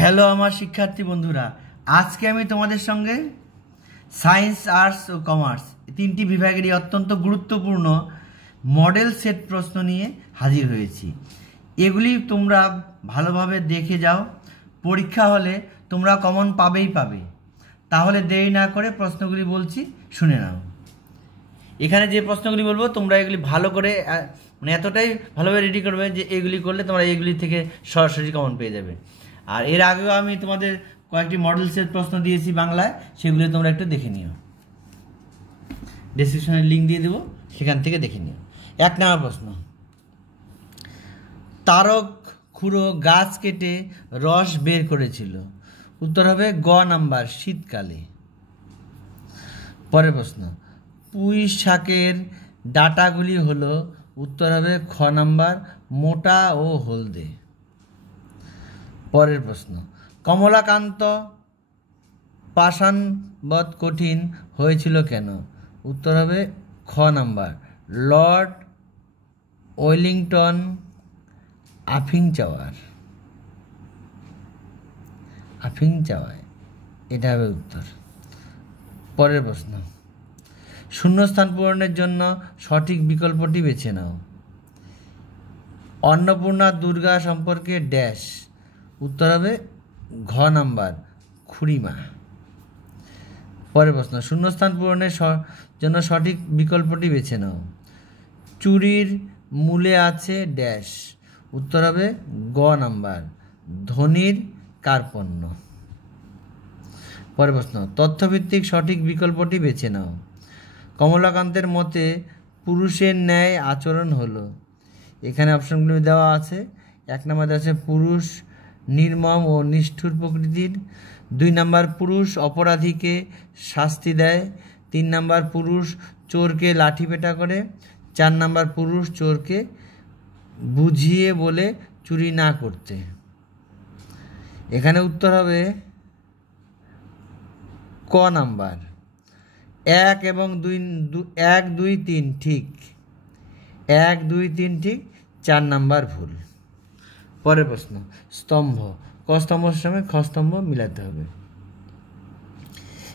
Hello আমার শিক্ষার্থী বন্ধুরা, আজকে আমি তোমাদের সঙ্গে সায়েন্স, আর্টস ও কমার্স তিনটি বিভাগেরই অত্যন্ত গুরুত্বপূর্ণ মডেল সেট প্রশ্ন নিয়ে হাজির হয়েছি। এগুলি তোমরা ভালোভাবে দেখে যাও, পরীক্ষা হলে তোমরা কমন পাবে। তাহলে দেরি না করে প্রশ্নগুলি বলছি, শুনে নাও। এখানে যে প্রশ্নগুলি বলবো তোমরা এগুলি ভালো করে এতটাই ভালোভাবে রেডি করবে যে এগুলি করলে তোমরা এগুলি থেকে সরাসরি কমন পেয়ে যাবে। আর এর আগেও আমি তোমাদের কয়েকটি মডেল সেট প্রশ্ন দিয়েছি বাংলায়, সেগুলো তোমরা একটু দেখে নিও। ডেসক্রিপশনে লিঙ্ক দিয়ে দেবো, সেখান থেকে দেখে নিও। 1 নম্বর প্রশ্ন, তারক খুড়ো গাছ কেটে রস বের করেছিল। উত্তর হবে গ নাম্বার, শীতকালে। পরের প্রশ্ন, পুঁই শাকের ডাঁটাগুলি হলো। উত্তর হবে খ নাম্বার, মোটা ও হলদে। পরের প্রশ্ন, কমলাকান্ত পাষাণবৎ কঠিন হয়েছিল কেন? উত্তর হবে খ নাম্বার, লর্ড ওয়েলিংটন আফিং চাওয়ায়। এটা হবে উত্তর। পরের প্রশ্ন, শূন্যস্থান পূরণের জন্য সঠিক বিকল্পটি বেছে নাও। অন্নপূর্ণা দুর্গা সম্পর্কে ড্যাশ। উত্তর হবে ঘ নাম্বার, খুড়িমা। পরের প্রশ্ন, শূন্যস্থান পূরণের জন্য সঠিক বিকল্পটি বেছে নাও। চুরির মূলে আছে ড্যাশ। উত্তর হবে গ নাম্বার, ধনির কার্পণ্য। পরের প্রশ্ন, তথ্যভিত্তিক সঠিক বিকল্পটি বেছে নাও। কমলাকান্তের মতে পুরুষের ন্যায় আচরণ হলো। এখানে অপশনগুলি দেওয়া আছে। 1 নম্বরে আছে পুরুষ নির্মম ও নিষ্ঠুর প্রকৃতির। 2 নম্বর, পুরুষ অপরাধীকে শাস্তি দেয়। 3 নম্বর, পুরুষ চোরকে লাঠিপেটা করে। 4 নম্বর, পুরুষ চোরকে বুঝিয়ে বলে চুরি না করতে। এখানে উত্তর হবে ক নাম্বার, 1 এবং 1, 2, 3 ঠিক। 1, 2, 3 ঠিক, 4 নাম্বার ভুল। পরের প্রশ্ন, স্তম্ভ। ক স্তম্ভের সঙ্গে খ স্তম্ভ মিলাতে হবে।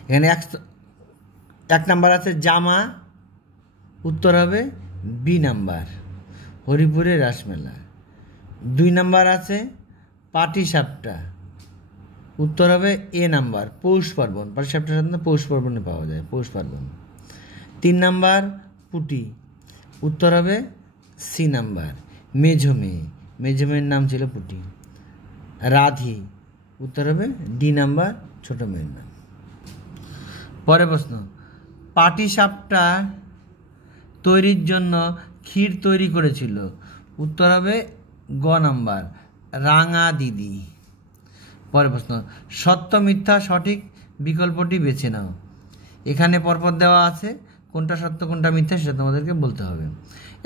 এখানে 1 নাম্বার আছে জামা। উত্তর হবে বি নাম্বার, হরিপুরের রাসমেলা। 2 নাম্বার আছে পাটিসাপটা। উত্তর হবে এ নাম্বার, পৌষ পার্বণ। পাটিসাপটা সাধারণত পৌষ পার্বণে পাওয়া যায়, পৌষ পার্বণ। 3 নাম্বার পুটি। উত্তর হবে সি নাম্বার, মেঝো মেয়ের নাম ছিল পুটি। রাধি। উত্তর হবে ডি নাম্বার, ছোট মেয়ের নাম। পরের প্রশ্ন, পাটিসাপটা তৈরির জন্য ক্ষীর তৈরি করেছিল। উত্তর হবে গ নাম্বার, রাঙা দিদি। পরের প্রশ্ন, সত্য মিথ্যা সঠিক বিকল্পটি বেছে নাও। এখানে পরপর দেওয়া আছে, কোনটা সত্য কোনটা মিথ্যা সেটা তোমাদেরকে বলতে হবে।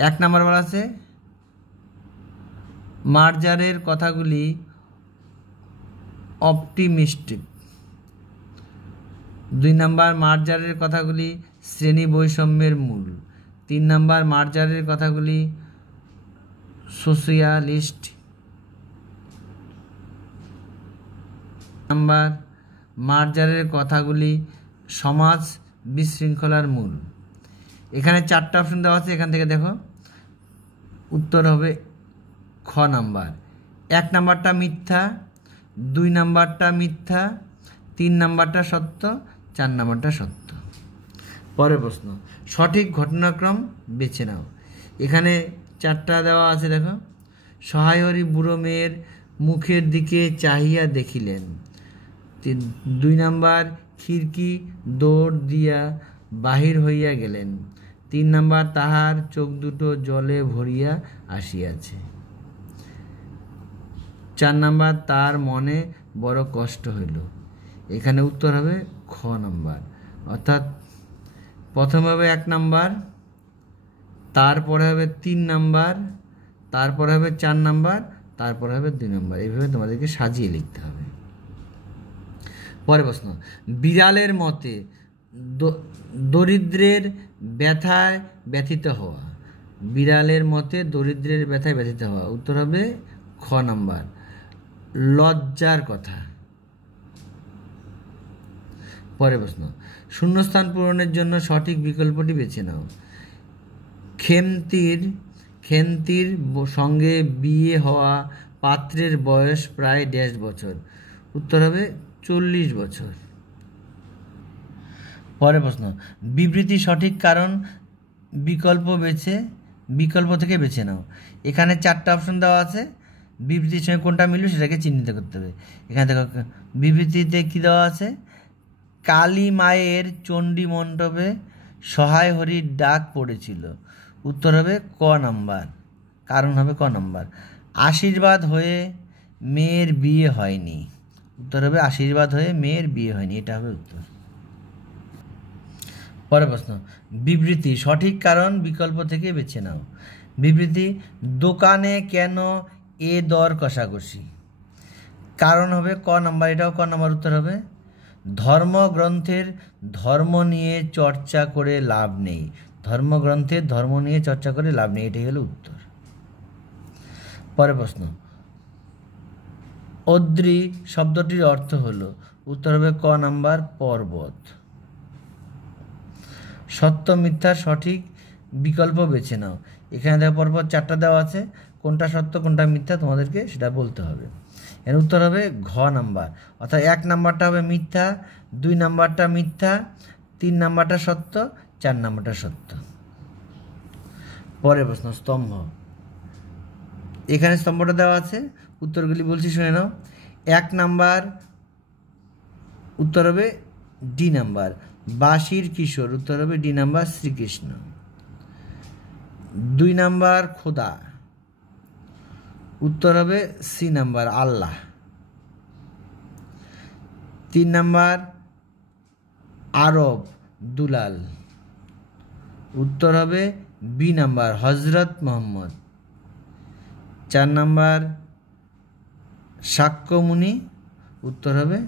1 নাম্বার বলা আছে মার্জারের কথাগুলি অপটিমিস্টিক। 2 নাম্বার, মার্জারের কথাগুলি শ্রেণী বৈষম্যের মূল। 3 নাম্বার, মার্জারের কথাগুলি সোশিয়ালিস্ট। নাম্বার, মার্জারের কথাগুলি সমাজ বিশৃঙ্খলার মূল। এখানে 4টা অপশন দেওয়া আছে, এখান থেকে দেখো। উত্তর হবে খ নাম্বার, 1 নাম্বারটা মিথ্যা, 2 নাম্বারটা মিথ্যা, 3 নাম্বারটা সত্য, 4 নাম্বারটা সত্য। পরের প্রশ্ন, সঠিক ঘটনাক্রম বেছে নাও। এখানে 4টা দেওয়া আছে, দেখো। সহায়রী বুড়ো মেয়ের মুখের দিকে চাহিয়া দেখিলেন। 2 নাম্বার, খিড়কি দৌড় দিয়া বাহির হইয়া গেলেন। 3 নাম্বার, তাহার চোখ দুটো জলে ভরিয়া আসিয়াছে। 4 নাম্বার, তার মনে বড় কষ্ট হইল। এখানে উত্তর হবে খ নাম্বার, অর্থাৎ প্রথমে হবে 1 নাম্বার, তারপরে হবে 3 নাম্বার, তারপরে হবে 4 নাম্বার, তারপরে হবে 2 নাম্বার। এইভাবে তোমাদেরকে সাজিয়ে লিখতে হবে। পরের প্রশ্ন, বিড়ালের মতে দরিদ্রের ব্যথায় ব্যথিত হওয়া। বিড়ালের মতে দরিদ্রের ব্যথায় ব্যথিত হওয়া। উত্তর হবে খ নাম্বার, লজ্জার কথা। পরের প্রশ্ন, শূন্যস্থান পূরণের জন্য সঠিক বিকল্পটি বেছে নাও। খেন্তির সঙ্গে বিয়ে হওয়া পাত্রের বয়স প্রায় 1.5 বছর। উত্তর হবে 40 বছর। পরের প্রশ্ন, বিবৃতি সঠিক কারণ বিকল্প থেকে বেছে নাও। এখানে 4টা অপশন দেওয়া আছে, বিবৃতির সঙ্গে কোনটা মিলবে সেটাকে চিহ্নিত করতে হবে। এখানে দেখো বিবৃতিতে কি দেওয়া আছে, কালী মায়ের চণ্ডী মণ্ডপে সহায় হরির ডাক পড়েছিল। উত্তর হবে ক নাম্বার, কারণ হবে ক নাম্বার। আশীর্বাদ হয়ে মেয়ের বিয়ে হয়নি। উত্তর হবে আশীর্বাদ হয়ে মেয়ের বিয়ে হয়নি, এটা হবে উত্তর। পরের প্রশ্ন, বিবৃতি সঠিক কারণ বিকল্প থেকে বেছে নাও। বিবৃতি, দোকানে কেন এ দর কষাকষি। কারণ হবে ক নাম্বার, এটাও ক নাম্বার উত্তর হবে। ধর্মগ্রন্থের ধর্ম নিয়ে চর্চা করে লাভ নেই। ধর্মগ্রন্থের ধর্ম নিয়ে চর্চা করে লাভ নেই, এটাই হলো উত্তর। পরের প্রশ্ন, অদ্রি শব্দটির অর্থ হলো। উত্তর হবে ক নাম্বার, পর্বত। সত্য মিথ্যার সঠিক বিকল্প বেছে নাও। এখানে দেখো পরপর 4টা দেওয়া আছে, কোনটা সত্য কোনটা মিথ্যা তোমাদেরকে সেটা বলতে হবে। এর উত্তর হবে ঘ নাম্বার, অর্থাৎ 1 নাম্বারটা হবে মিথ্যা, 2 নাম্বারটা মিথ্যা, 3 নাম্বারটা সত্য, 4 নাম্বারটা সত্য। পরের প্রশ্ন, স্তম্ভ। এখানে স্তম্ভটা দেওয়া আছে, উত্তরগুলি বলছি শুনে নাও। 1 নাম্বার উত্তর হবে ডি নাম্বার, বাঁশির কিশোর। উত্তর হবে ডি নাম্বার, শ্রীকৃষ্ণ। 2 নাম্বার খোদা। উত্তর হবে সি নাম্বার, আল্লাহ। 3 নাম্বার আরব, দুলাল। উত্তর হবে বি নাম্বার, হজরত মোহাম্মদ। 4 নাম্বার শাক্যমুনি। উত্তর হবে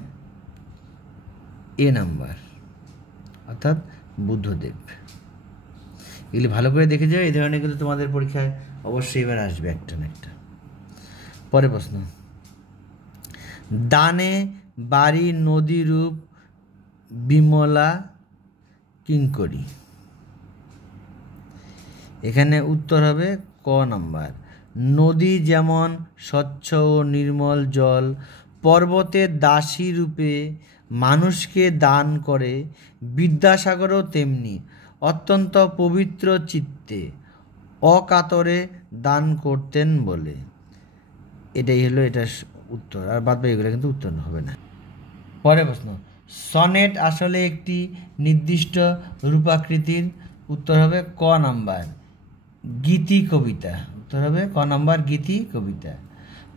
এ নাম্বার, অর্থাৎ বুদ্ধদেব। এগুলি ভালো করে দেখে যাও, এই ধরনের কিন্তু তোমাদের পরীক্ষায় অবশ্যই এবার আসবে একটা না একটা। পরের প্রশ্ন, দানে বাড়ি নদী রূপ বিমলা কিঙ্করী। এখানে উত্তর হবে ক নাম্বার, নদী যেমন স্বচ্ছ ও নির্মল জল পর্বতের দাসী রূপে মানুষকে দান করে, বিদ্যাসাগরও তেমনি অত্যন্ত পবিত্র চিত্তে অকাতরে দান করতেন বলে। এটাই হলো এটার উত্তর, আর বাদ বাকি এগুলো কিন্তু উত্তর হবে না। পরের প্রশ্ন, সনেট আসলে একটি নির্দিষ্ট রূপাকৃতির। উত্তর হবে ক নাম্বার, গীতি কবিতা। উত্তর হবে ক নাম্বার, গীতি কবিতা।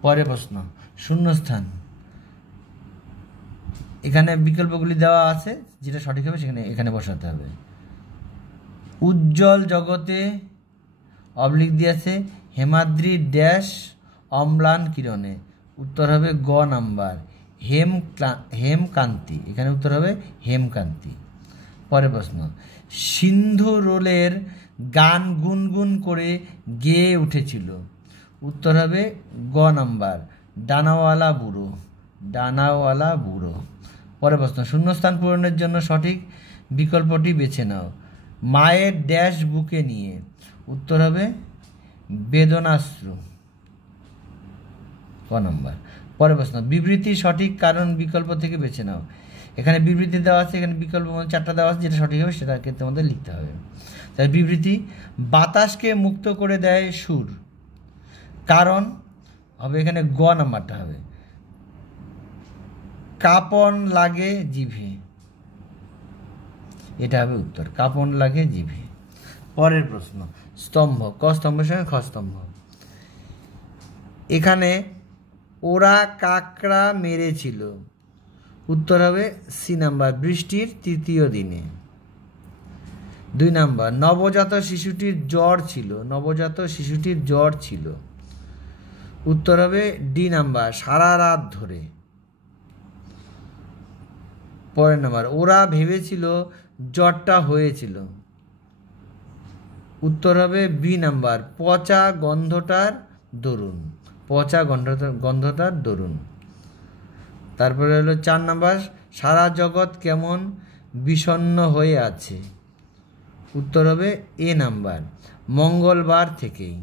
পরের প্রশ্ন, শূন্যস্থান। এখানে বিকল্পগুলি দেওয়া আছে, যেটা সঠিক হবে এখানে বসাতে হবে। উজ্জ্বল জগতে অবলিক দিয়েছে হেমাদ্রি ড্যাশ অম্লান কিরণে। উত্তর হবে গ নাম্বার, হেমকান্তি। এখানে উত্তর হবে হেমকান্তি। পরের প্রশ্ন, সিন্ধু রোলের গান গুনগুন করে গেয়ে উঠেছিল। উত্তর হবে গ নাম্বার, ডানাওয়ালা বুড়ো। ডানাওয়ালা বুড়ো। পরের প্রশ্ন, শূন্যস্থান পূরণের জন্য সঠিক বিকল্পটি বেছে নাও। মায়ের ড্যাশ বুকে নিয়ে। উত্তর হবে বেদনাশ্রু, ক নাম্বার। পরের প্রশ্ন, বিবৃতি সঠিক কারণ বিকল্প থেকে বেছে নাও। এখানে বিবৃতি দেওয়া আছে, এখানে বিকল্প 4টা দেওয়া আছে, যেটা সঠিক হবে সেটাকে তোমাদের লিখতে হবে। তাই বিবৃতি, বাতাসকে মুক্ত করে দেয় সুর। কারণ হবে এখানে গ নাম্বারটা হবে, কাঁপন লাগে জিভে। এটা হবে উত্তর, কাঁপন লাগে জিভে। পরের প্রশ্ন, স্তম্ভ। ক স্তম্ভের সঙ্গে খ স্তম্ভ। এখানে ওরা কাকড়া মেরেছিল। উত্তর হবে সি নাম্বার, বৃষ্টির 3য় দিনে। 2 নাম্বার, নবজাত শিশুটির জ্বর ছিল। নবজাত শিশুটির জ্বর ছিল। উত্তর হবে ডি নাম্বার, সারা রাত ধরে। পরের নাম্বার, ওরা ভেবেছিল জ্বরটা হয়েছিল। উত্তর হবে বি নাম্বার, পচা গন্ধটার দরুন। পচা গন্ধটার দরুন। তারপরে হলো 4 নাম্বার, সারা জগৎ কেমন বিষণ্ণ হয়ে আছে? উত্তর হবে এ নাম্বার, মঙ্গলবার থেকেই।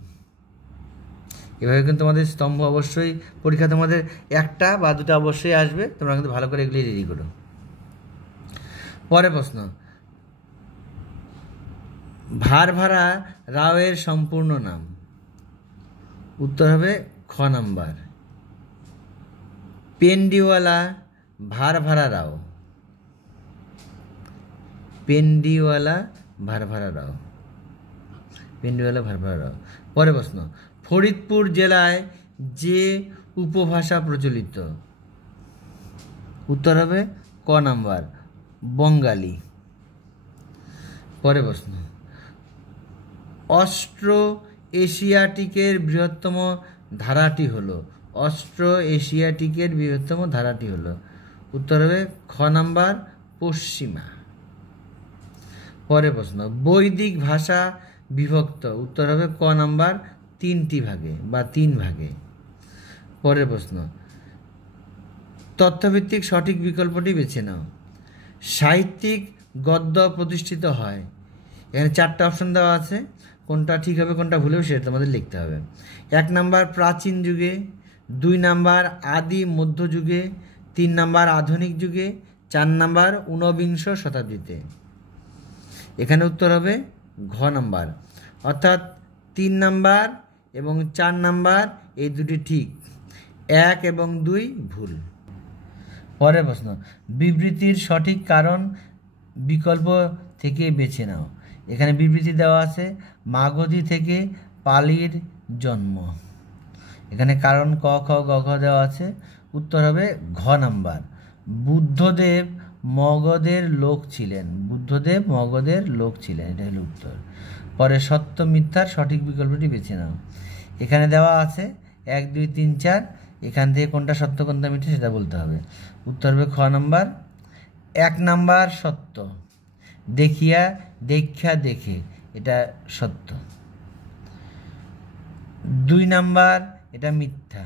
এভাবে কিন্তু তোমাদের স্তম্ভ অবশ্যই পরীক্ষা তোমাদের একটা বা দুটো অবশ্যই আসবে, তোমরা কিন্তু ভালো করে এগুলি রেডি করো। পরের প্রশ্ন, ভারভারা রাওয়ের সম্পূর্ণ নাম? উত্তর হবে খ নাম্বার, পেন্ডিওয়ালা ভারভারা রাও। পেন্ডিওয়ালা ভারভারা রাও, পেন্ডিওয়ালা ভারভারা রাও। পরের প্রশ্ন, ফরিদপুর জেলায় যে উপভাষা প্রচলিত? উত্তর হবে ক নাম্বার, বঙ্গালী। পরের প্রশ্ন, অস্ট্রো এশিয়াটিকের বৃহত্তম ধারাটি হলো? অস্ট্রো এশিয়াটিকের বৃহত্তম ধারাটি হলো? উত্তর হবে খ নাম্বার, পশ্চিমা। পরের প্রশ্ন, বৈদিক ভাষা বিভক্ত? উত্তর হবে ক নাম্বার, 3টি ভাগে বা 3 ভাগে। পরের প্রশ্ন, তথ্যভিত্তিক সঠিক বিকল্পটি বেছে নাও। সাহিত্যিক গদ্য প্রতিষ্ঠিত হয়? এখানে 4টা অপশন দেওয়া আছে, কোনটা ঠিক হবে কোনটা ভুল হবে সেটা তোমাদের লিখতে হবে। 1 নাম্বার প্রাচীন যুগে, 2 নাম্বার আদি মধ্যযুগে, 3 নাম্বার আধুনিক যুগে, 4 নাম্বার ঊনবিংশ শতাব্দীতে। এখানে উত্তর হবে ঘ নাম্বার, অর্থাৎ 3 নাম্বার এবং 4 নাম্বার এই দুটি ঠিক, 1 এবং 2 ভুল। পরের প্রশ্ন, বিবৃতির সঠিক কারণ বিকল্প থেকে বেছে নাও। এখানে বিবৃতি দেওয়া আছে মাগধী থেকে পালির জন্ম। এখানে কারণ ক খ গ ঘ দেওয়া আছে, উত্তর হবে ঘ নাম্বার, বুদ্ধদেব মগধের লোক ছিলেন। বুদ্ধদেব মগধের লোক ছিলেন, এটা হলো উত্তর। পরে সত্য মিথ্যার সঠিক বিকল্পটি বেছে নাও। এখানে দেওয়া আছে 1 2 3 4, এখান থেকে কোনটা সত্য কোনটা মিথ্যা সেটা বলতে হবে। উত্তর হবে খ নাম্বার, 1 নাম্বার সত্য, দেখিয়া দেখা দেখে, এটা সত্য। 2 নাম্বার এটা মিথ্যা,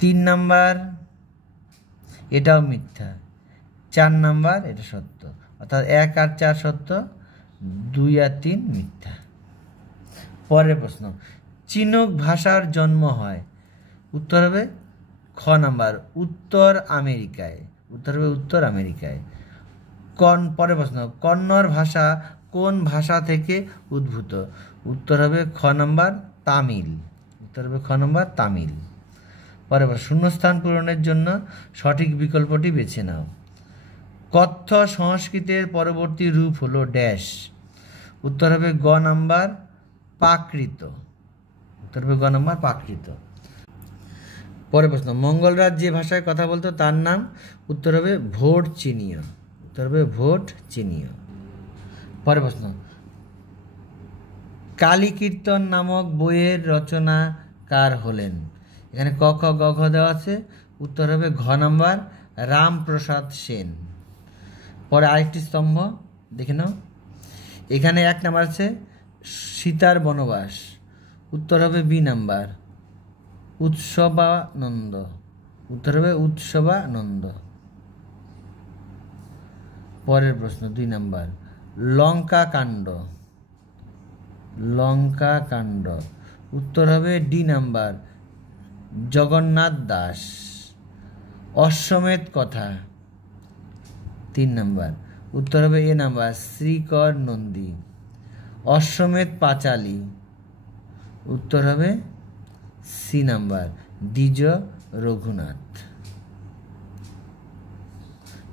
3 নাম্বার এটাও মিথ্যা, 4 নাম্বার এটা সত্য। অর্থাৎ 1 আর 4 সত্য, 2 আর 3 মিথ্যা। পরের প্রশ্ন, চীনক ভাষার জন্ম হয়? উত্তর হবে খ নাম্বার, উত্তর আমেরিকায়। উত্তর হবে উত্তর আমেরিকায়। পরের প্রশ্ন, কন্নড় ভাষা কোন ভাষা থেকে উদ্ভূত? উত্তর হবে খ নাম্বার, তামিল। উত্তর হবে খ নাম্বার, তামিল। পরের প্রশ্ন, শূন্যস্থান পূরণের জন্য সঠিক বিকল্পটি বেছে নাও। কথ্য সংস্কৃতের পরবর্তী রূপ হলো ড্যাশ। উত্তর হবে গ নাম্বার, প্রাকৃত। উত্তর হবে গ নাম্বার, প্রাকৃত। পরের প্রশ্ন, মঙ্গলরাজ যে ভাষায় কথা বলতো তার নাম? উত্তর হবে ভোট চীনীয়। উত্তর হবে ভোট চীনীয়। পরের প্রশ্ন, কালী কীর্তন নামক বইয়ের রচনাকার হলেন? এখানে ক খ গ ঘ দেওয়া আছে, উত্তর হবে ঘ নাম্বার, রামপ্রসাদ সেন। পরে আরেকটি স্তম্ভ দেখে নাও, এখানে 1 নাম্বার আছে সীতার বনবাস। উত্তর হবে বি নাম্বার, উৎসবানন্দ। উত্তর হবে উৎসবানন্দ। পরের প্রশ্ন 2 নাম্বার, লঙ্কা কাণ্ড। লঙ্কা কাণ্ড, উত্তর হবে ডি নাম্বার, জগন্নাথ দাস। অশ্বমেধ কথা 3 নাম্বার, উত্তর হবে এ নাম্বার, শ্রীকর নন্দী। অশ্বমেধ পাঁচালী, উত্তর হবে সি নাম্বার, দ্বিজ রঘুনাথ।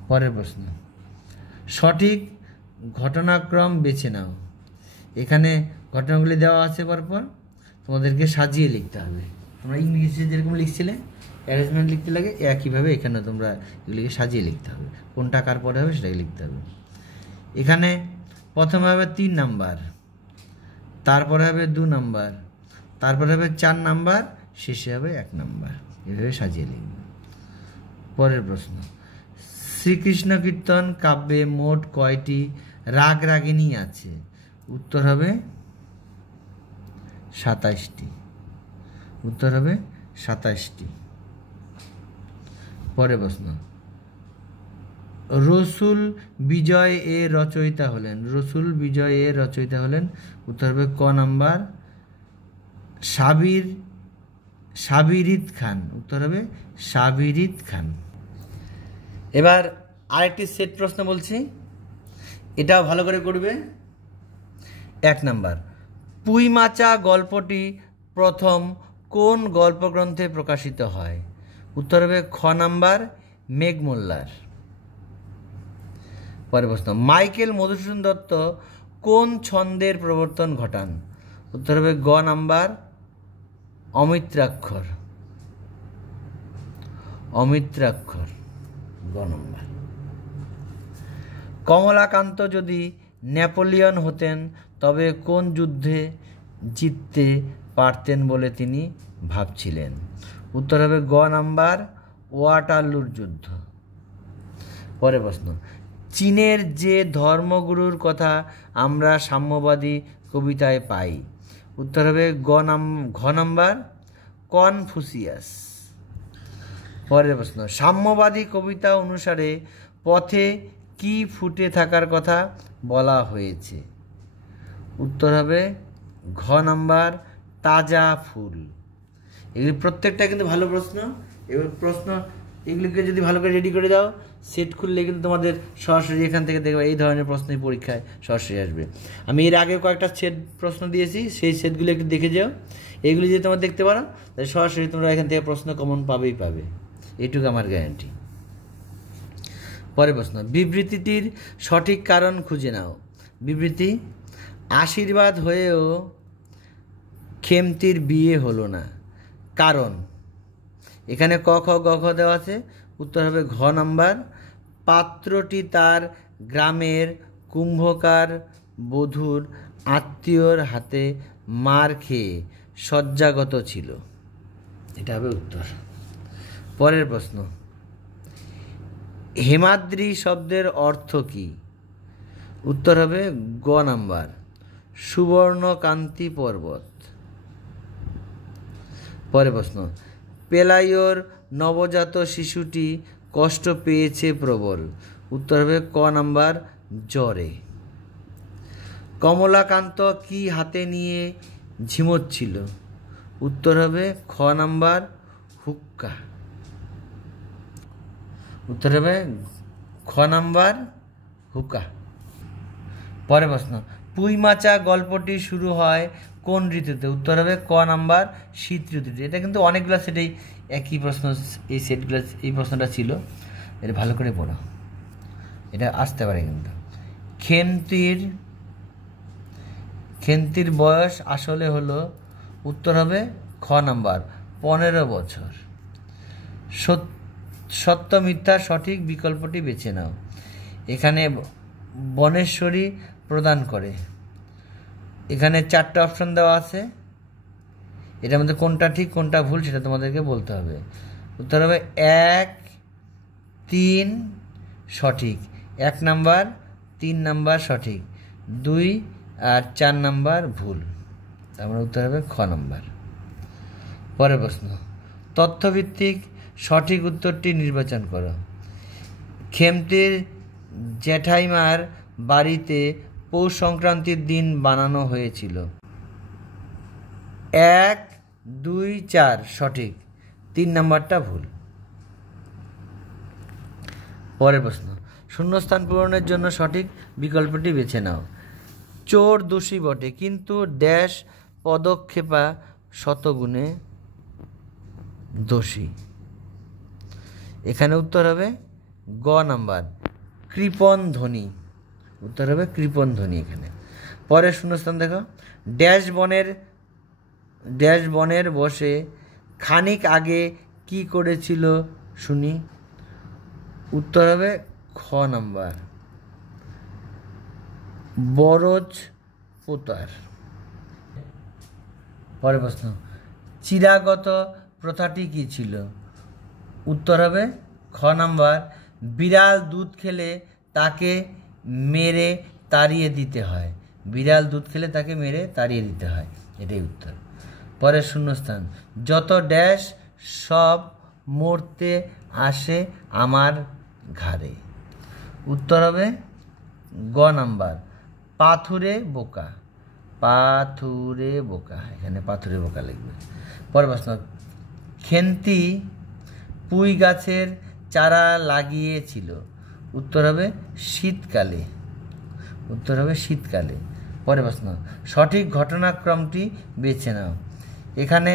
পরের প্রশ্ন, সঠিক ঘটনাক্রম বেছে নাও। এখানে ঘটনাগুলি দেওয়া আছে, পরপর তোমাদেরকে সাজিয়ে লিখতে হবে। তোমরা ইংলিশে যেরকম লিখছিলে অ্যারেঞ্জমেন্ট লিখতে লাগে, একইভাবে এখানে তোমরা এগুলিকে সাজিয়ে লিখতে হবে, কোনটা কার পরে হবে সেটাকে লিখতে হবে। এখানে প্রথমে হবে 3 নাম্বার, তারপরে হবে 2 নাম্বার, তারপরে হবে 4 নাম্বার, শেষে হবে 1 নাম্বার, এভাবে সাজিয়ে লিখবে। পরের প্রশ্ন, শ্রীকৃষ্ণ কীর্তন কাব্যে মোট কয়টি রাগ রাগিনী আছে? উত্তর হবে 27টি। উত্তর হবে 27টি। পরের প্রশ্ন, রসুল বিজয় এর রচয়িতা হলেন, রসুল বিজয় এর রচয়িতা হলেন, উত্তর হবে ক নাম্বার সাবিরিদ খান, উত্তর হবে সাবিরিদ খান। এবার আরেকটি সেট প্রশ্ন বলছি, এটাও ভালো করে করবে। 1 নাম্বার, পুইমাচা গল্পটি প্রথম কোন গল্পগ্রন্থে প্রকাশিত হয়? উত্তর হবে খ নাম্বার মেঘমোল্লার। পরের প্রশ্ন, মাইকেল মধুসূদন দত্ত কোন ছন্দের প্রবর্তন ঘটান? উত্তর হবে গ নাম্বার অমিত্রাক্ষর, অমিত্রাক্ষর, গ নাম্বার। কমলাকান্ত যদি নেপোলিয়ন হতেন তবে কোন যুদ্ধে জিততে পারতেন বলে তিনি ভাবছিলেন? উত্তর হবে গ নাম্বার ওয়াটারলুর যুদ্ধ। পরের প্রশ্ন, চীনের যে ধর্মগুরুর কথা আমরা সাম্যবাদী কবিতায় পাই? উত্তর হবে ঘ নাম্বার কনফুসিয়াস। পরের প্রশ্ন, সাম্যবাদী কবিতা অনুসারে পথে কি ফুটে থাকার কথা বলা হয়েছে? উত্তর হবে ঘ নাম্বার তাজা ফুল। এগুলি প্রত্যেকটা কিন্তু ভালো প্রশ্ন। এবার প্রশ্ন এগুলিকে যদি ভালো করে রেডি করে দাও, সেট খুললে কিন্তু তোমাদের সরাসরি এখান থেকে দেখবে এই ধরনের প্রশ্নই পরীক্ষায় সরাসরি আসবে। আমি এর আগে কয়েকটা সেট প্রশ্ন দিয়েছি, সেই সেটগুলো একটু দেখে যাও। এইগুলি যদি তোমরা দেখতে পারো তাহলে সরাসরি তোমরা এখান থেকে প্রশ্ন কমন পাবেই পাবে, এইটুকু আমার গ্যারান্টি। পরের প্রশ্ন, বিবৃতিটির সঠিক কারণ খুঁজে নাও। বিবৃতি, আশীর্বাদ হয়েও খেমতির বিয়ে হলো না, কারণ এখানে ক খ গ ঘ দেওয়া আছে, উত্তর হবে ঘ নাম্বার পাত্রটি তার গ্রামের কুম্ভকার বধূর আত্মীয়র হাতে মার খেয়ে শয্যাগত ছিল, এটা হবে উত্তর। পরের প্রশ্ন, হেমাদ্রি শব্দের অর্থ কি? উত্তর হবে গ নাম্বার সুবর্ণকান্তি পর্বত। পরের প্রশ্ন, পেলাইওর নবজাত শিশুটি কষ্ট পেয়েছে প্রবল, উত্তর হবে ক নাম্বার জ্বরে। কমলাকান্ত কি হাতে নিয়ে ঝিমোচ্ছিল? উত্তর হবে খ নাম্বার হুক্কা, উত্তর হবে খ নাম্বার হুক্কা। পরের প্রশ্ন, পুইমাচা গল্পটি শুরু হয় কোন ঋতুতে? উত্তর হবে ক নাম্বার শীত ঋতুতে। এটা কিন্তু অনেকগুলো সেটাই একই প্রশ্ন, এই সেটগুলো এই প্রশ্নটা ছিল, এটা ভালো করে পড়ো, এটা আসতে পারে কিন্তু। খেন্তির বয়স আসলে হলো, উত্তর হবে খ নাম্বার 15 বছর। সত্য মিথ্যার সঠিক বিকল্পটি বেছে নাও। এখানে বনেশ্বরী প্রদান করে, এখানে 4টে অপশন দেওয়া আছে, এটার মধ্যে কোনটা ঠিক কোনটা ভুল সেটা তোমাদেরকে বলতে হবে। উত্তর হবে 1, 3 সঠিক, 1 নাম্বার 3 নাম্বার সঠিক, 2 আর 4 নাম্বার ভুল, তার মানে উত্তর হবে খ নাম্বার। পরের প্রশ্ন, তথ্যভিত্তিক সঠিক উত্তরটি নির্বাচন করো। খেমতির জ্যাঠাইমার বাড়িতে পৌষ সংক্রান্তির দিন বানানো হয়েছিল। 1, 2, 4 সঠিক, 3 নাম্বারটা ভুল। পরের প্রশ্ন, শূন্যস্থান পূরণের জন্য সঠিক বিকল্পটি বেছে নাও। চোর দোষী বটে কিন্তু ড্যাশ পদক্ষেপা শতগুণে দোষী, এখানে উত্তর হবে গ নাম্বার কৃপণ ধ্বনি, উত্তর হবে কৃপণ ধ্বনি এখানে। পরের শূন্যস্থান দেখো, ড্যাশ বনের বসে খানিক আগে কি করেছিল শুনি? উত্তর হবে খ নাম্বার বরজ পোতার। পরের প্রশ্ন, চিরাগত প্রথাটি কি ছিল? উত্তর হবে খ নাম্বার বিড়াল দুধ খেলে তাকে মেরে তাড়িয়ে দিতে হয়, বিড়াল দুধ খেলে তাকে মেরে তাড়িয়ে দিতে হয়, এটাই উত্তর। পরের শূন্যস্থান, যত ড্যাশ সব মরতে আসে আমার ঘাড়ে, উত্তর হবে গ নাম্বার, পাথুরে বোকা। পাথুরে বোকা, এখানে পাথুরে বোকা লিখবে। পরের প্রশ্ন, খেন্তি পুঁই গাছের চারা লাগিয়েছিল। উত্তর হবে শীতকালে। উত্তর হবে শীতকালে। পরের প্রশ্ন, সঠিক ঘটনাক্রমটি বেছে নাও। এখানে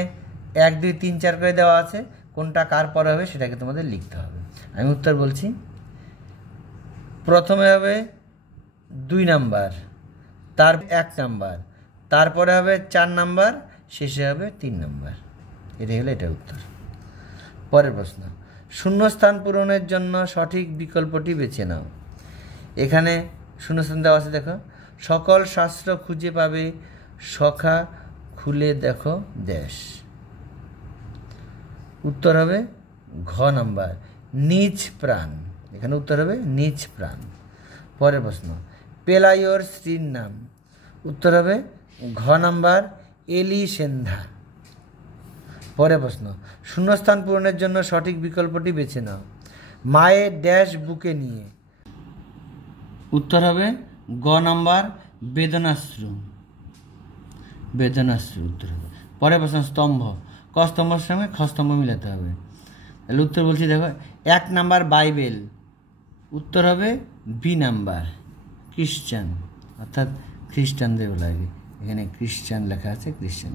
1 2 3 4 করে দেওয়া আছে, কোনটা কার পরে হবে সেটাকে তোমাদের লিখতে হবে। আমি উত্তর বলছি, প্রথমে হবে 2 নাম্বার, তার 1 নাম্বার, তারপরে হবে 4 নাম্বার, শেষে হবে 3 নাম্বার। এটাই হলো এটার উত্তর। পরের প্রশ্ন, শূন্যস্থান পূরণের জন্য সঠিক বিকল্পটি বেছে নাও। এখানে শূন্যস্থান দেওয়া আছে, দেখো, সকল শাস্ত্র খুঁজে পাবে, সখা খুলে দেখো দেশ। উত্তর হবে ঘ নাম্বার, নিজ প্রাণ। এখানে উত্তর হবে নিজ প্রাণ। পরের প্রশ্ন, পেলাইওর স্ত্রীর নাম। উত্তর হবে ঘ নাম্বার, এলিসেন্ধা। পরের প্রশ্ন, শূন্যস্থান পূরণের জন্য সঠিক বিকল্পটি বেছে নাও। মায়ের ড্যাশ বুকে নিয়ে। উত্তর হবে গ নাম্বার, বেদনাশ্রু। বেদনাশ্রু উত্তর হবে। পরের প্রশ্ন, স্তম্ভ। ক স্তম্ভের সঙ্গে খ স্তম্ভ মিলাতে হবে। তাহলে উত্তর বলছি, দেখো, 1 নাম্বার বাইবেল। উত্তর হবে বি নাম্বার, খ্রিস্টান, অর্থাৎ খ্রিস্টানদের লাগে, এখানে খ্রিস্টান লেখা আছে, খ্রিস্টান।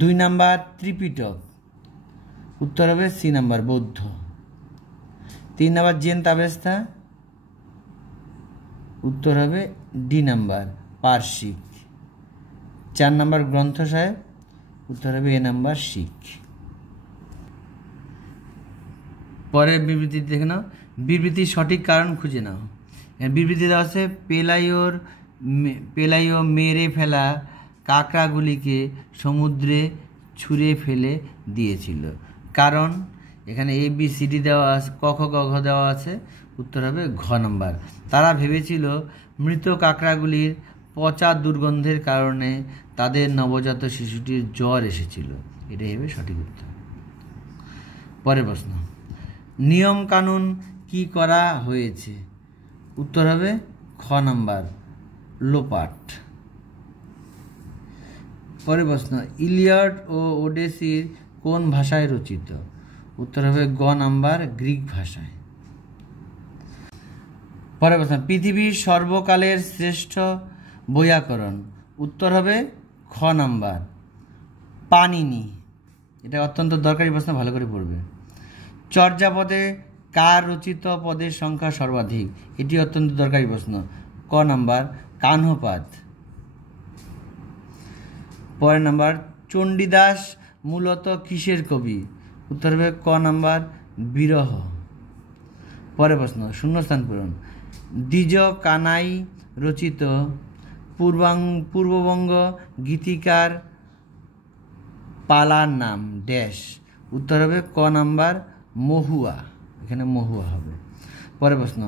2 নাম্বার ত্রিপিটক। উত্তর হবে সি নাম্বার, বৌদ্ধ। 3 নাম্বার জেন তাবেস্তা। উত্তর হবে ডি নাম্বার, পার্সিক। 4 নাম্বার গ্রন্থ সাহেব। উত্তর হবে এ নাম্বার, শিখ। পরের বিবৃতি দেখে নাও, বিবৃতির সঠিক কারণ খুঁজে নাও। বিবৃতি দেওয়া আছে, পেলাইও মেরে ফেলা কাঁকড়াগুলিকে সমুদ্রে ছুঁড়ে ফেলে দিয়েছিল। কারণ এখানে ABCD দেওয়া আছে, ক খ গ ঘ দেওয়া আছে। উত্তর হবে ঘ নাম্বার, তারা ভেবেছিল মৃত কাঁকড়াগুলির পচা দুর্গন্ধের কারণে তাদের নবজাত শিশুটির জ্বর এসেছিল। এটাই হবে সঠিক উত্তর। পরের প্রশ্ন, নিয়ম কানুন কি করা হয়েছে। উত্তর হবে খ নাম্বার, লোপাট। পরের প্রশ্ন, ইলিয়াড ও ওডেসির কোন ভাষায় রচিত। উত্তর হবে গ নাম্বার, গ্রিক ভাষায়। পরের প্রশ্ন, পৃথিবীর সর্বকালের শ্রেষ্ঠ বৈয়াকরণ। উত্তর হবে খ নাম্বার, পানিনি। এটা অত্যন্ত দরকারি প্রশ্ন, ভালো করে পড়বে। চর্যাপদে কার রচিত পদের সংখ্যা সর্বাধিক। এটি অত্যন্ত দরকারি প্রশ্ন, ক নাম্বার, কাহ্নপাদ। পরের নাম্বার, চণ্ডীদাস মূলত কিসের কবি। উত্তর হবে ক নাম্বার, বিরহ। পরের প্রশ্ন, শূন্যস্থান পূরণ। দ্বিজ কানাই রচিত পূর্ববঙ্গ গীতিকার পালার নাম ড্যাশ। উত্তর হবে ক নাম্বার, মহুয়া। এখানে মহুয়া হবে। পরের প্রশ্ন,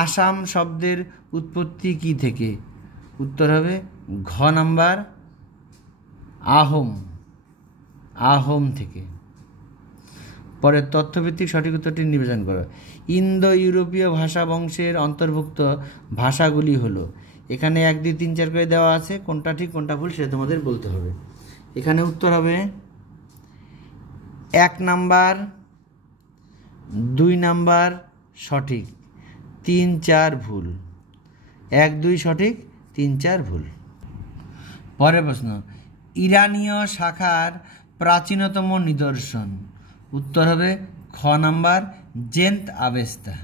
আসাম শব্দের উৎপত্তি কি থেকে। উত্তর হবে ঘ নাম্বার, আহোম। আহোম থেকে। পরে তথ্যভিত্তিক সঠিক উত্তরটি নির্বাচন করো। ইন্দো ইউরোপীয় ভাষা বংশের অন্তর্ভুক্ত ভাষাগুলি হলো। এখানে 1 2 3 4 করে দেওয়া আছে, কোনটা ঠিক কোনটা ভুল সেটা তোমাদের বলতে হবে। এখানে উত্তর হবে 1 নাম্বার, 2 নাম্বার সঠিক, 3 4 ভুল। 1 2 সঠিক, 3 4 ভুল। পরের প্রশ্ন, ইরানীয় শাখার প্রাচীনতম নিদর্শন। উত্তর হবে খ number, gent Avesta.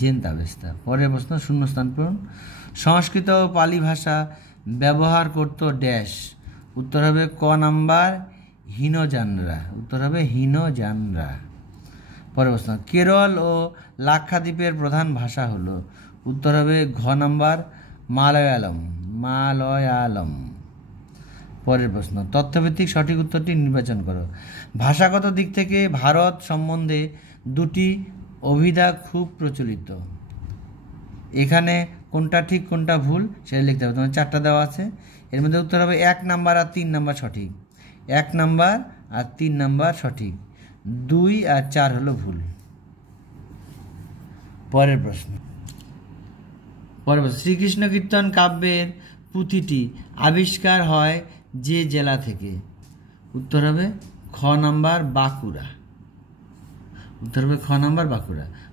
Gent Avesta. পরের প্রশ্ন, শূন্যস্থান পূরণ। সংস্কৃত ও পালি ভাষা ব্যবহার করত ড্যাশ। উত্তর হবে ক নাম্বার, হীনযানরা। উত্তর হবে হীনযানরা। পরের প্রশ্ন, কেরল ও লাক্ষাদ্বীপের প্রধান ভাষা হলো। উত্তর হবে ঘ নাম্বার, মালয়ালম। মালয়ালম। পরের প্রশ্ন, তথ্যভিত্তিক সঠিক উত্তরটি নির্বাচন করো। ভাষাগত দিক থেকে ভারত সম্বন্ধে 2টি অভিধা খুব প্রচলিত। এখানে কোনটা ঠিক কোনটা ভুল সেটা লিখতে হবে। তোমার 4টা দেওয়া আছে, এর মধ্যে উত্তর হবে 1 নাম্বার আর 3 নাম্বার সঠিক। 1 নাম্বার আর 3 নাম্বার সঠিক, 2 আর 4 হলো ভুল। পরের প্রশ্ন শ্রীকৃষ্ণ কীর্তন কাব্যের পুঁথিটি আবিষ্কার হয় যে জেলা থেকে? উত্তর হবে খ নাম্বার বাঁকুড়া।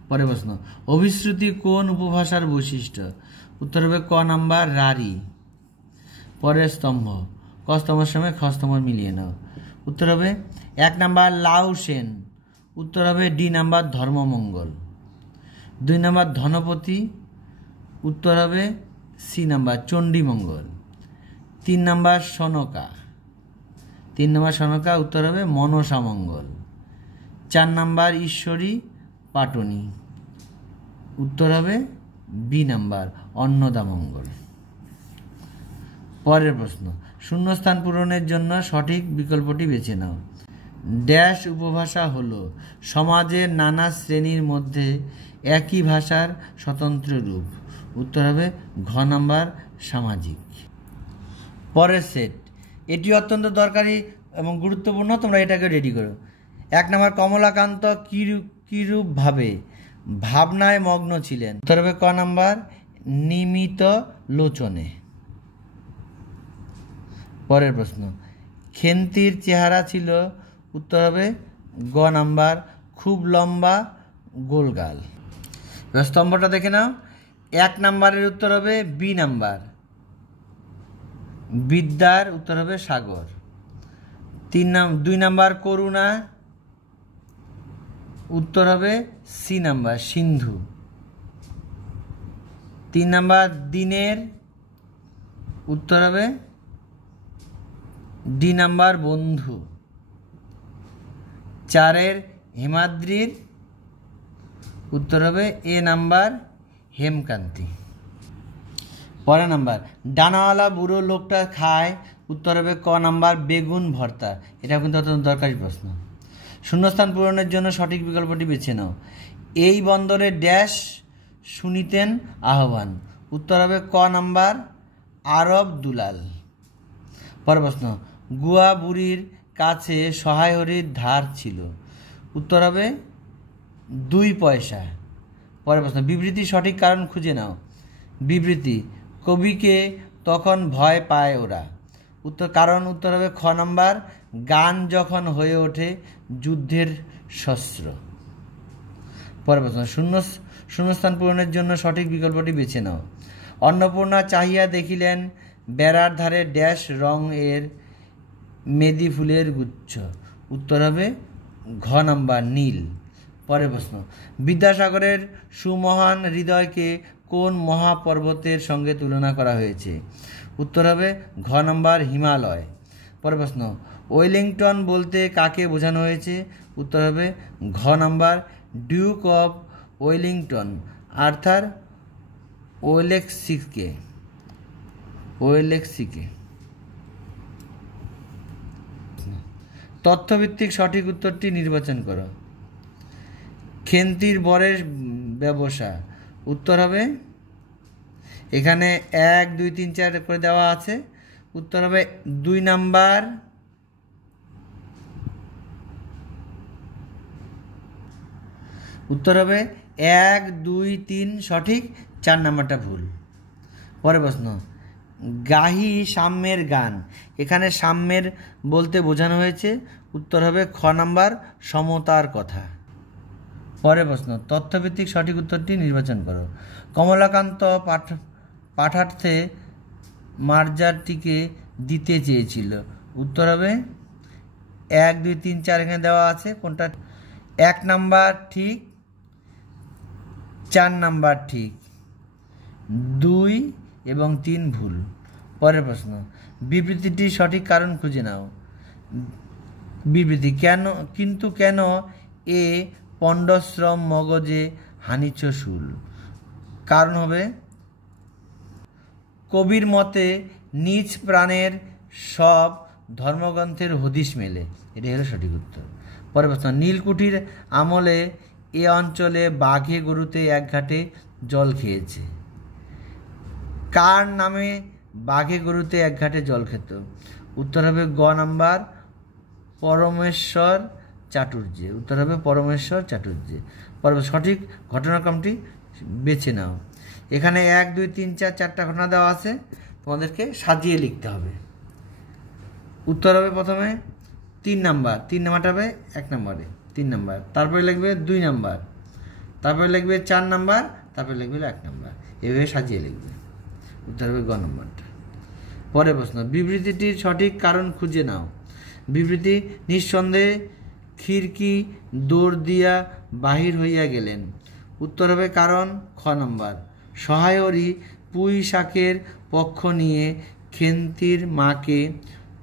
পরের প্রশ্ন অভিশ্রুতি কোন উপভাষার বৈশিষ্ট্য? উত্তর হবে ক নাম্বার রাঢ়ী। পরের স্তম্ভ ক স্তম্ভের সঙ্গে খ স্তম্ভ মিলিয়ে নাও। উত্তর হবে 1 নাম্বার লাউ সেন। উত্তর হবে D number Dharmamangal. 2 number Dhanapati. উত্তর হবে C number Chandimangal. 3 number Sanaka. উত্তর হবে মনসামঙ্গল। 4 নাম্বার ঈশ্বরী পাটনি। উত্তর হবে বি নাম্বার অন্নদামঙ্গল। পরের প্রশ্ন শূন্যস্থান পূরণের জন্য সঠিক বিকল্পটি বেছে নাও। ড্যাশ উপভাষা হলো সমাজের নানা শ্রেণীর মধ্যে একই ভাষার স্বতন্ত্র রূপ। উত্তর হবে ঘ নাম্বার সামাজিক। পরের সেট এটি অত্যন্ত দরকারি এবং গুরুত্বপূর্ণ, তোমরা এটাকে রেডি করো। 1 নাম্বার কমলাকান্ত কিরূপভাবে ভাবনায় মগ্ন ছিলেন? উত্তর হবে ক নাম্বার নিমিত লোচনে। পরের প্রশ্ন খেন্তির চেহারা ছিল? উত্তর হবে গ নাম্বার খুব লম্বা গোলগাল। এবার স্তম্ভটা দেখে নাও। 1 নাম্বারের উত্তর হবে বি নাম্বার বিদ্যার। উত্তর হবে সাগর। 2 নাম্বার করুণা। উত্তর হবে সি নাম্বার সিন্ধু। 3 নাম্বার দিনের। উত্তর হবে ডি নাম্বার বন্ধু। 4 হেমাদ্রির। উত্তর হবে এ নাম্বার হেমকান্তি। পরের নাম্বার ডানাওয়ালা বুড়ো লোকটা খায়? উত্তর হবে ক নাম্বার বেগুন ভর্তা। এটা কিন্তু অত্যন্ত দরকারি প্রশ্ন। শূন্যস্থান পূরণের জন্য সঠিক বিকল্পটি বেছে নাও। এই বন্দরে ড্যাশ শুনিতেন আহ্বান? উত্তর হবে ক নাম্বার আরব দুলাল। পরের প্রশ্ন গুয়া বুড়ির কাছে সহায় হরির ধার ছিল? উত্তর হবে 2 পয়সা। পরের প্রশ্ন বিবৃতি সঠিক কারণ খুঁজে নাও। বিবৃতি কবিকে তখন ভয় পায় ওরা। উত্তর হবে খ নাম্বার গান যখন হয়ে ওঠে যুদ্ধের শস্ত্র। পরের প্রশ্ন শূন্যস্থান পূরণের জন্য সঠিক বিকল্পটি বেছে নাও। অন্নপূর্ণা চাহিয়া দেখিলেন বেড়ার ধারে ড্যাশ রং এর মেদি ফুলের গুচ্ছ। উত্তর হবে ঘ নাম্বার নীল। পরের প্রশ্ন বিদ্যাসাগরের সুমহান হৃদয়কে কোন মহাপর্বতের সঙ্গে তুলনা করা হয়েছে? উত্তর হবে ঘ নাম্বার হিমালয়। পরের প্রশ্ন ওয়েলিংটন বলতে কাকে বোঝানো হয়েছে? উত্তর হবে ঘ number Duke of Wellington Arthur ওয়েলেক্সিকে। তথ্যভিত্তিক সঠিক উত্তরটি নির্বাচন করো। খেন্তির বরের ব্যবসা। উত্তর হবে এখানে 1 2 3 4 করে দেওয়া আছে। উত্তর হবে 2 নাম্বার উত্তর হবে 1 2 3 সঠিক, 4 নাম্বারটা ভুল। পরের প্রশ্ন গাহি সাম্যের গান। এখানে সাম্যের বলতে বোঝানো হয়েছে। উত্তর হবে খ নাম্বার সমতার কথা। পরের প্রশ্ন তথ্যভিত্তিক সঠিক উত্তরটি নির্বাচন করো। কমলাকান্ত পাঠার্থে মার্জারটিকে দিতে চেয়েছিল? উত্তর হবে 1 2 3 4 এখানে দেওয়া আছে। কোনটা? 1 নাম্বার ঠিক, 4 নাম্বার ঠিক, 2 এবং 3 ভুল। পরের প্রশ্ন বিবৃতিটি সঠিক কারণ খুঁজে নাও। বিবৃতি কেন এ পণ্ডশ্রম মগজে হানিছ শুল? কারণ হবে কবির মতে নিজ প্রাণের সব ধর্মগ্রন্থের হদিশ মেলে। এটাই হলো সঠিক উত্তর। পরের প্রশ্ন নীলকুঠির আমলে এ অঞ্চলে বাঘে গরুতে এক ঘাটে জল খেয়েছে? কার নামে বাঘে গরুতে এক ঘাটে জল খেত? উত্তর হবে গ নাম্বার পরমেশ্বর চাটুর্যে। উত্তর হবে পরমেশ্বর চাটুর্যে। পরে সঠিক ঘটনাক্রমটি বেছে নাও। এখানে 1 2 3 4 4টা ঘটনা দেওয়া আছে, তোমাদেরকে সাজিয়ে লিখতে হবে। উত্তর হবে প্রথমে 3 নাম্বার, 3 নাম্বারটা হবে 1 নম্বরে 3 নাম্বার, তারপরে লিখবে 2 নাম্বার, তারপরে লিখবে 4 নাম্বার, তারপরে লিখবে 1 নাম্বার, এভাবে সাজিয়ে লিখবে। উত্তর হবে গ নম্বরটা। পরের প্রশ্ন, বিবৃতিটির সঠিক কারণ খুঁজে নাও। বিবৃতি, নিঃসন্দেহে খিড়কি দৌড় দিয়া বাহির হইয়া গেলেন। উত্তর হবে কারণ খ নম্বর, সহায়রী পুঁই শাকের পক্ষ নিয়ে খেন্তির মাকে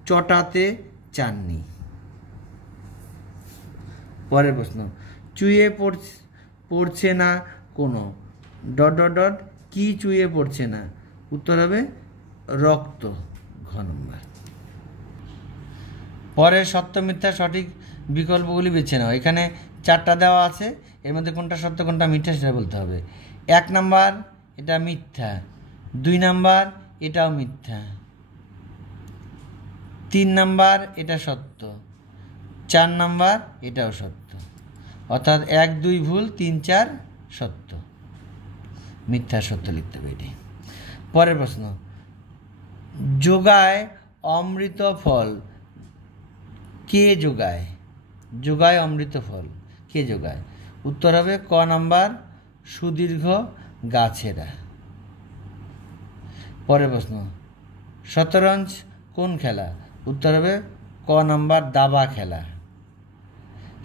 চটাতে চাননি। পরের প্রশ্ন, চুইয়ে পড়ছে না কোনো ডট ডট ডট, কি চুইয়ে পড়ছে না? উত্তর হবে রক্ত, ঘ নম্বর। পরে সত্য মিথ্যা সঠিক বিকল্পগুলি বেছে নাও। এখানে 4টা দেওয়া আছে, এর মধ্যে কোনটা সত্য কোনটা মিথ্যা সেটা বলতে হবে। 1 নাম্বার এটা মিথ্যা, 2 নাম্বার এটাও মিথ্যা, 3 নাম্বার এটা সত্য, 4 নাম্বার এটাও সত্য। অর্থাৎ 1 2 ভুল, 3 4 সত্য। মিথ্যা সত্য লিখতে হবে এটি। পরের প্রশ্ন, যোগায় অমৃত ফল কে যোগায়? যোগায় অমৃত ফল কে যোগায়? উত্তর হবে ক নাম্বার, সুদীর্ঘ গাছেরা। পরের প্রশ্ন, শতরঞ্জ কোন খেলা? উত্তর হবে ক নাম্বার, দাবা খেলা।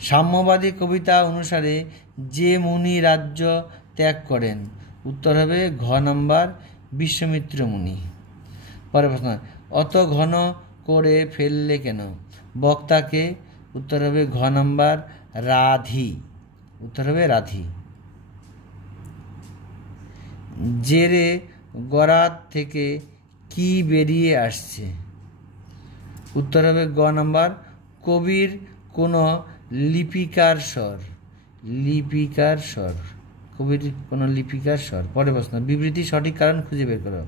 সাম্যবাদী কবিতা অনুসারে যে মুনি রাজ্য ত্যাগ করেন? উত্তর হবে ঘ নাম্বার, বিশ্বমিত্র মুনি। পরের প্রশ্ন, অত ঘন করে ফেললে কেন বক্তাকে? উত্তর হবে ঘ নাম্বার, রাধি। উত্তর হবে রাধি। জেরে গরাদ থেকে কি বেরিয়ে আসছে? উত্তর হবে গ নাম্বার, কবির কোনো লিপিকার স্বর। লিপিকার স্বর, কবির কোনো লিপিকার স্বর। পরের প্রশ্ন, বিবৃতি সঠিক কারণ খুঁজে বের করো।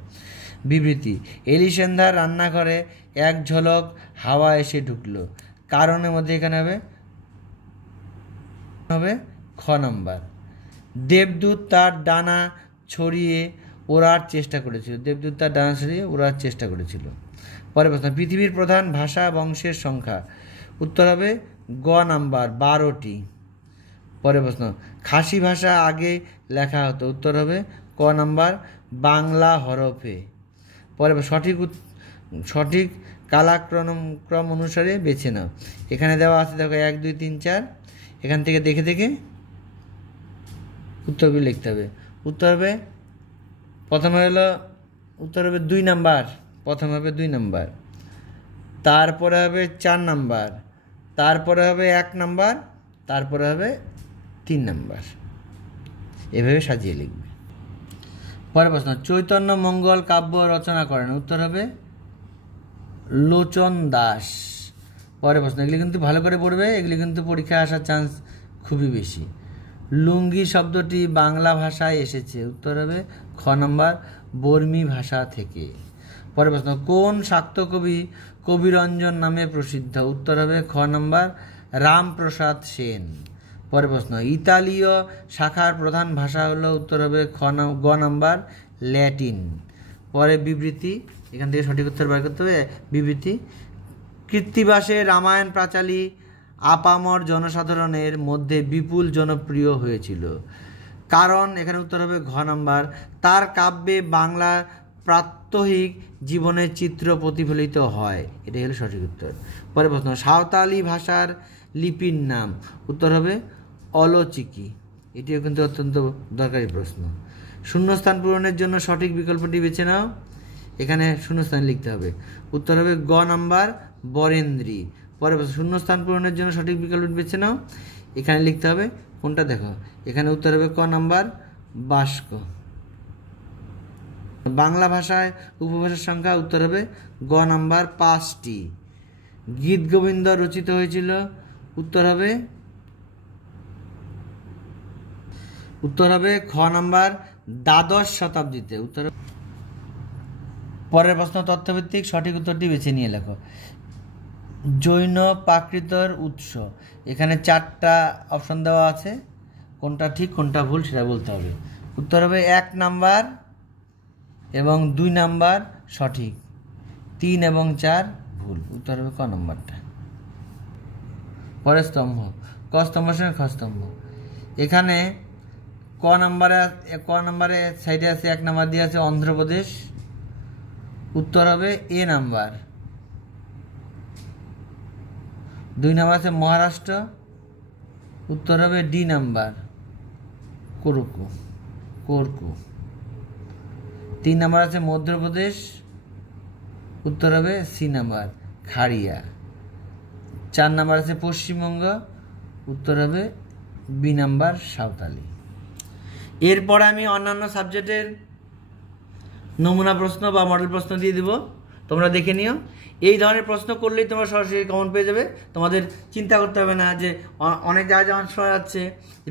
বিবৃতি, এলিসেন্দার রান্নাঘরে এক ঝলক হাওয়া এসে ঢুকলো। কারণের মধ্যে এখানে হবে খ নাম্বার, দেবদূত তার ডানা ছড়িয়ে ওড়ার চেষ্টা করেছিল। দেবদূত তার ডানা ছড়িয়ে ওড়ার চেষ্টা করেছিল। পরের প্রশ্ন, পৃথিবীর প্রধান ভাষা বংশের সংখ্যা? উত্তর হবে গ নাম্বার, 12টি। পরের প্রশ্ন, খাসি ভাষা আগে লেখা হতো? উত্তর হবে ক নাম্বার, বাংলা হরফে। পরে সঠিক কালাক্রম অনুসারে বেছে নাও। এখানে দেওয়া আছে দেখো 1 2 3 4, এখান থেকে দেখে দেখে উত্তরগুলি লিখতে হবে। উত্তর হবে প্রথমে হলো, উত্তর হবে 2 নাম্বার, প্রথমে হবে 2 নাম্বার, তারপরে হবে 4 নাম্বার, তারপরে হবে 1 নাম্বার, তারপরে হবে 3 নাম্বার। এভাবে সাজিয়ে লিখবে। পরের প্রশ্ন, চৈতন্য মঙ্গল কাব্য রচনা করেন? উত্তর হবে লোচন দাস। পরের প্রশ্ন, এগুলি কিন্তু ভালো করে পড়বে, এগুলি কিন্তু পরীক্ষায় আসার চান্স খুবই বেশি। লুঙ্গি শব্দটি বাংলা ভাষায় এসেছে? উত্তর হবে খ নাম্বার, বর্মী ভাষা থেকে। পরের প্রশ্ন, কোন শাক্ত কবি কবিরঞ্জন নামে প্রসিদ্ধ? উত্তর হবে খ নাম্বার, রামপ্রসাদ সেন। পরের প্রশ্ন, ইতালীয় শাখার প্রধান ভাষা হলো? উত্তর হবে গ নাম্বার, ল্যাটিন। পরে বিবৃতি, এখান থেকে সঠিক উত্তর বের করতে হবে। বিবৃতি, কৃত্তিবাসে রামায়ণ পাঁচালী আপামর জনসাধারণের মধ্যে বিপুল জনপ্রিয় হয়েছিল। কারণ এখানে উত্তর হবে ঘ নাম্বার, তার কাব্যে বাংলা প্রাত্যহিক জীবনের চিত্র প্রতিফলিত হয়। এটাই হলো সঠিক উত্তর। পরের প্রশ্ন, সাঁওতালি ভাষার লিপির নাম? উত্তর হবে অলচিকি। এটিও কিন্তু অত্যন্ত দরকারি প্রশ্ন। শূন্যস্থান পূরণের জন্য সঠিক বিকল্পটি বেছে নাও। এখানে শূন্যস্থান লিখতে হবে। উত্তর হবে গ নাম্বার, বরেন্দ্রী। পরে শূন্যস্থান পূরণের জন্য সঠিক বিকল্পটি বেছে নাও। এখানে লিখতে হবে কোনটা, দেখো এখানে উত্তর হবে ক নাম্বার, বাস্ক। বাংলা ভাষায় উপভাষার সংখ্যা? উত্তর হবে গ নাম্বার, 5টি। গীত গোবিন্দ রচিত হয়েছিল? উত্তর হবে খ নাম্বার, দ্বাদশ শতাব্দীতে। উত্তর। পরের প্রশ্ন, তথ্যভিত্তিক সঠিক উত্তরটি বেছে নিয়ে লেখো। জৈন প্রাকৃতর উৎস? এখানে 4টা অপশন দেওয়া আছে, কোনটা ঠিক কোনটা ভুল সেটা বলতে হবে। উত্তর হবে 1 নাম্বার এবং 2 নাম্বার সঠিক, 3 এবং 4 ভুল। উত্তর হবে ক নাম্বারটা। পরের স্তম্ভ, ক স্তম্ভের সঙ্গে খ স্তম্ভ। এখানে ক নাম্বারে সাইডে আছে 1 নাম্বার দিয়ে আছে অন্ধ্রপ্রদেশ, উত্তর হবে এ নাম্বার। 2 নাম্বার আছে মহারাষ্ট্র, উত্তর হবে ডি নাম্বার কোরকু। 3 নাম্বার আছে মধ্যপ্রদেশ, উত্তর হবে সি নাম্বার খাড়িয়া। 4 নাম্বার আছে পশ্চিমবঙ্গ, উত্তর হবে বি নাম্বার সাঁওতালি। এরপর আমি অন্যান্য সাবজেক্টের নমুনা প্রশ্ন বা মডেল প্রশ্ন দিয়ে দেব, তোমরা দেখে নিও। এই ধরনের প্রশ্ন করলেই তোমরা সরাসরি কমন পেয়ে যাবে, তোমাদের চিন্তা করতে হবে না যে অনেক জায়গায় যেমন শোনা যাচ্ছে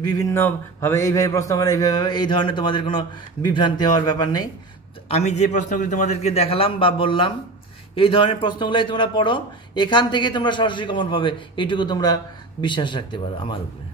বিভিন্নভাবে এইভাবে প্রশ্ন করে এইভাবে, এই ধরনের তোমাদের কোনো বিভ্রান্তি হওয়ার ব্যাপার নেই। আমি যে প্রশ্নগুলি তোমাদেরকে দেখালাম বা বললাম, এই ধরনের প্রশ্নগুলোই তোমরা পড়ো, এখান থেকে তোমরা সরাসরি কমন পাবে, এইটুকু তোমরা বিশ্বাস রাখতে পারো আমার উপরে।